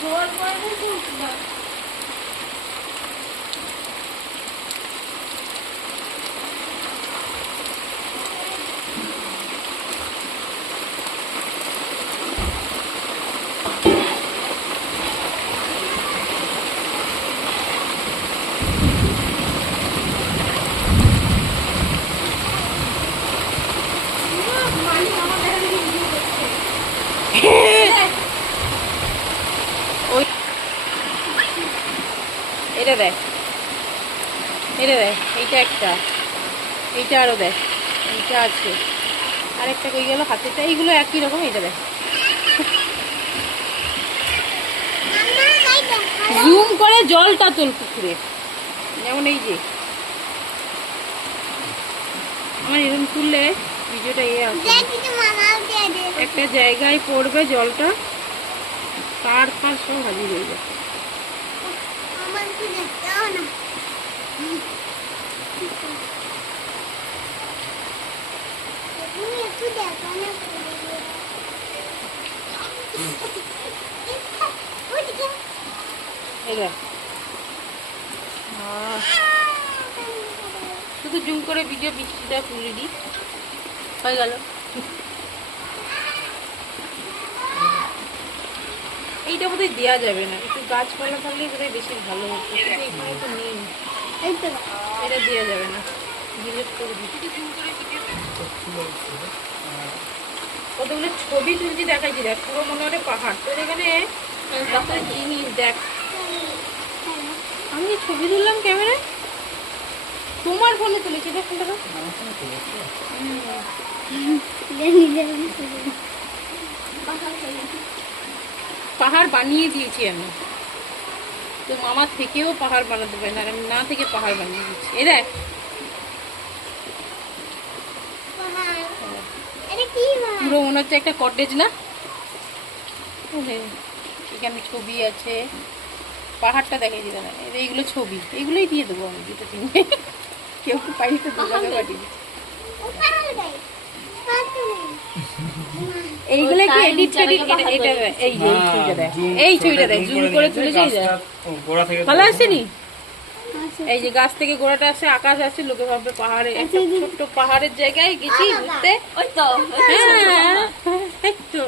জল পড়বে তো উঠবে। এটা দেখ, এটা দেখ, এইটা একটা, এইটা আরো দেখ, এইটা আছে, আরেকটা কই গেল হাতেটা, এইগুলো একই রকম। এইটা দেখ, জুম করে জলটা তোল পুকুরে, যেমন এই যে আমার এরকম তুললে ভিডিওটা আসবে, একটা জায়গায় পড়বে জলটা, তার পার সব হাজির হয়ে যাবে। শুধু জুম করে ভিডিও বৃষ্টিটা তুলে দিই, হয়ে গেল। এইটা বোধহয় দেওয়া যাবে না, একটু গাছপালা থাকলে বোধহয় বেশি ভালো হতো, কিন্তু এখানে তো নেই, এটা দেওয়া যাবে না, ডিলিট করে দিই। কতগুলো ছবি তুলছি দেখাচ্ছি, দেখ পুরো মনে হয় পাহাড়, তোর এখানে জিনিস দেখ। আমি ছবি তুললাম ক্যামেরায়, তোমার ফোনে তুলেছি, দেখ ফোনটা পাহাড় বানিয়ে দিয়েছি আমি, তো মামার থেকেও পাহাড় বানাতে পারি না, আমি না থেকে পাহাড় বানিয়ে দিচ্ছি। এই দেখ, পুরো মনে হচ্ছে একটা কটেজ না, এখানে ছবি আছে, পাহাড়টা দেখাই দিতে না, এইগুলো ছবি, এইগুলোই দিয়ে দেবো আমি দুটো তিনটে, কেউ পাই তো দুর্গাকে পাঠিয়ে। এইগুলো কি এডিট টেডিট, এটা এই যে এই ছবিটা দেখ, এই ছবিটা দেখ, জুম করে তুলেছি, ভালো আসেনি? এই যে গাছ থেকে গোড়াটা আসে, আকাশ আসে, লোকে ভাববে পাহাড়ে, একটা ছোট্ট পাহাড়ের জায়গায় গেছি ঘুরতে, ওই তো হ্যাঁ, এই তো